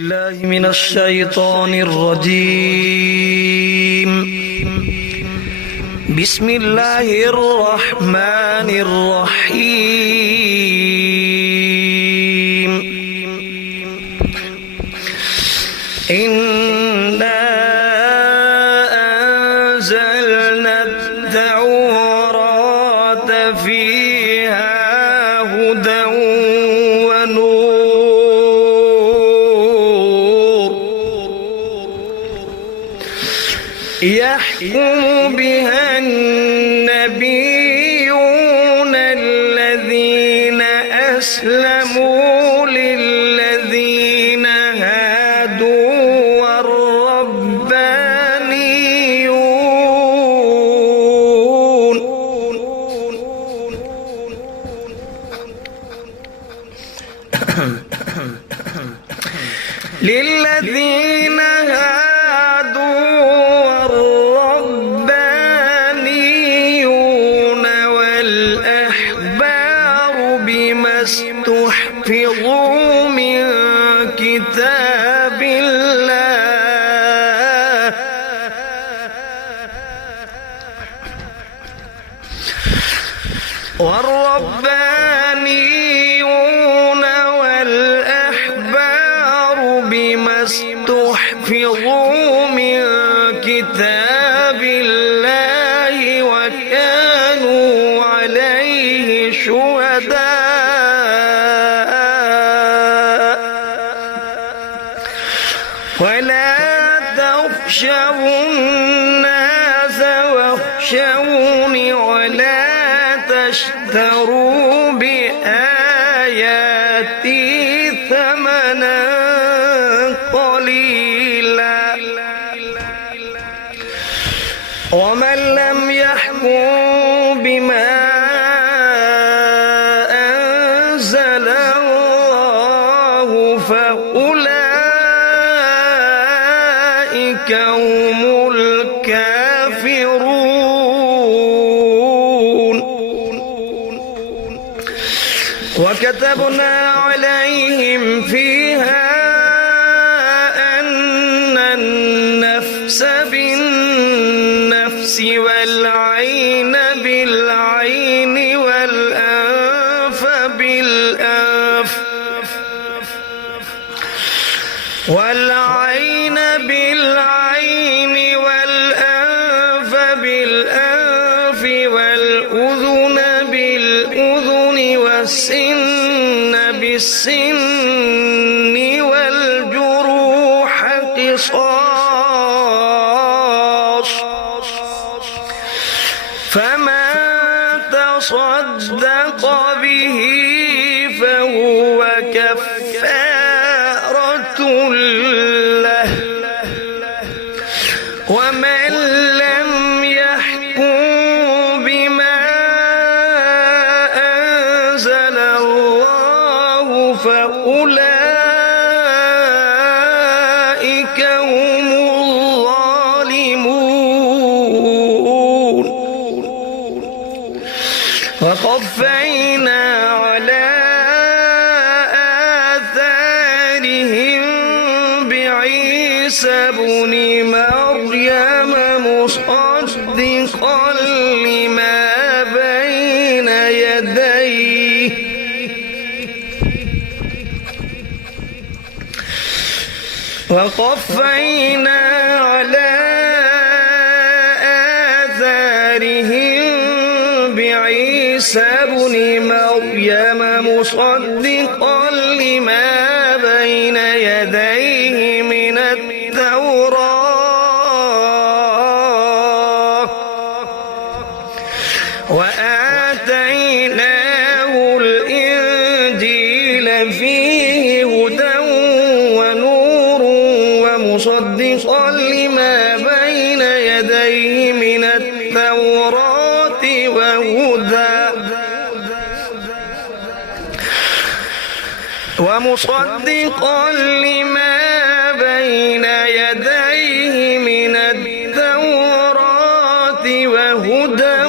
الله من الشيطان الرجيم. بسم الله الرحمن الرحيم. إنا أنزلنا التوراة فيها هدى يحكم بها النبيون الذين أسلموا للذين هادوا والربانيون للذين استحفظوا من كتاب الله والربانيون والأحبار بما استحفظوا من كتاب الله وكانوا عليه شهداء ولا تخشوا الناس واخشوني ولا تشتروا بآياتي ثمنا قليلا ومن لم يحكم بما أنزل الله فأولئك هم الكافرون. وكتبنا عليهم فيها أن النفس بالنفس والعين بالعين والأنف بالأنف والعين بالعين والأنف بالأنف والأذن بالأذن والسن بالسن والجروح قصاص فمن تصدق به فهو كفارة له ومن لم يحكم بما أنزل الله فأولئك هم الظالمون. وقفينا على آثارهم بعيسى ابن مريم مصدقا لما بين يديه وقفينا على آثارهم بعيسى ابن مريم مصدقا لما بين يديه من التوراة وآتيناه الإنجيل فيه هدى ونور ومصدقا لما بين يديه من التوراة ومصدقا لما بين يديه من التوراة وهدى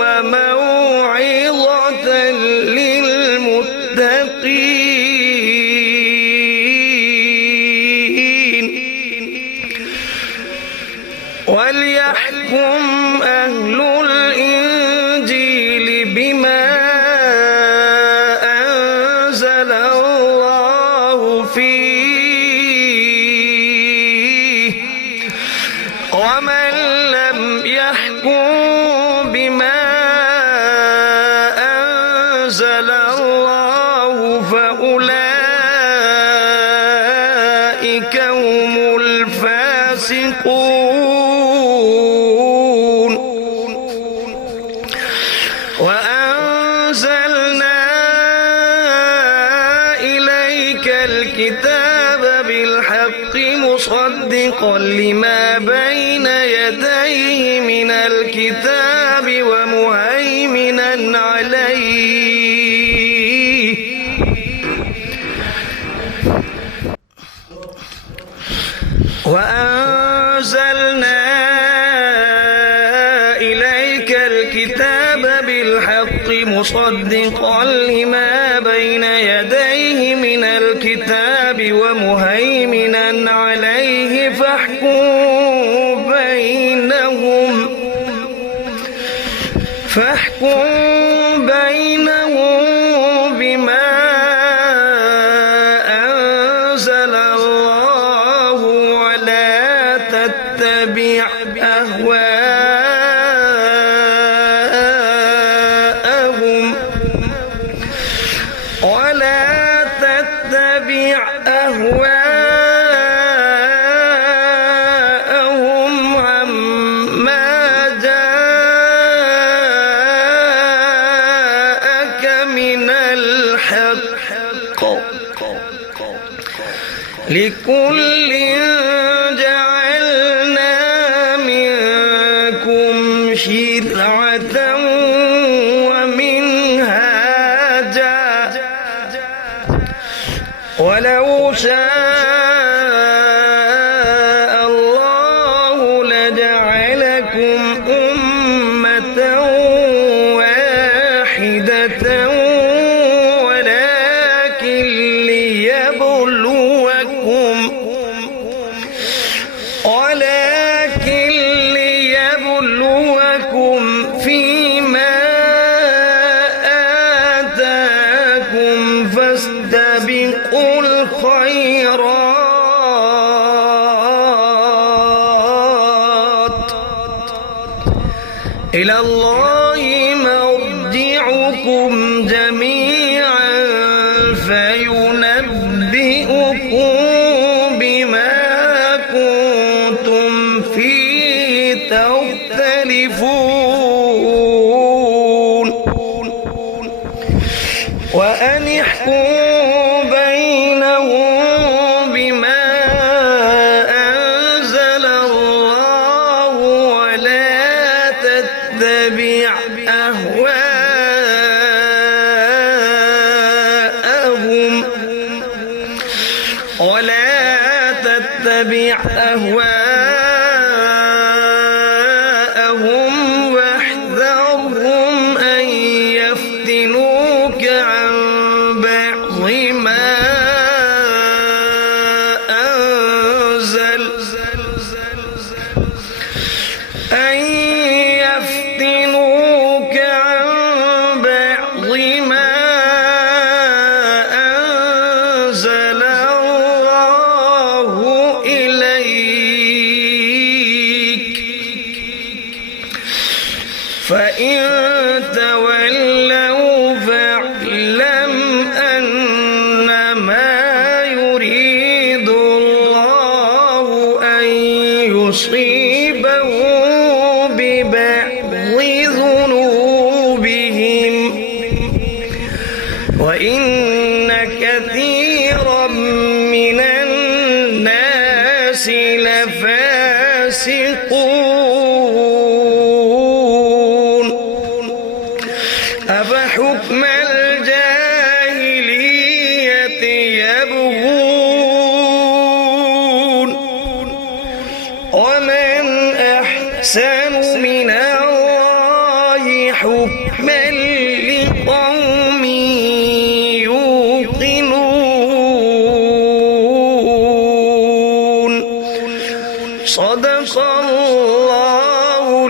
وموعظة للمتقين. يحكم أهل الإنجيل بما أنزل الله فيه ومن لم يحكم بما أنزل الله فأولئك هم الفاسقون وأنزلنا إليك الكتاب بالحق مصدقا لما بين يديه من الكتاب ومهيمنا عليه وأنزلنا إليك الكتاب بالحق مصدقا لما بين يديه من الكتاب ومهيمنا عليه فاحكم بينهم بما أنزل الله ولا تتبع أهواءهم عما جاءك من الحق لكل جعلنا منكم شرعة ومنهاجا ولو شاء الله لجعلكم أمة واحدة ولكن ليبلوكم فيما آتاكم فاستبقوا الخيرات إلى الله مرجعكم جميعا فينبئكم بما كنتم فيه تختلفون وأن احكم بينهم بما أنزل الله ولا تتبع أهواءهم واحذرهم أن يفتنوك عن بعض ما أنزل الله إليك فإن تولوا فاعلم أنما يريد الله أن يصيبهم ببعض ذنوبهم وإن كثيرا من الناس لفاسقون أفحكم الجاهلية يبغون ومن أحسن من الله حكما لقوم يوقنون صدق الله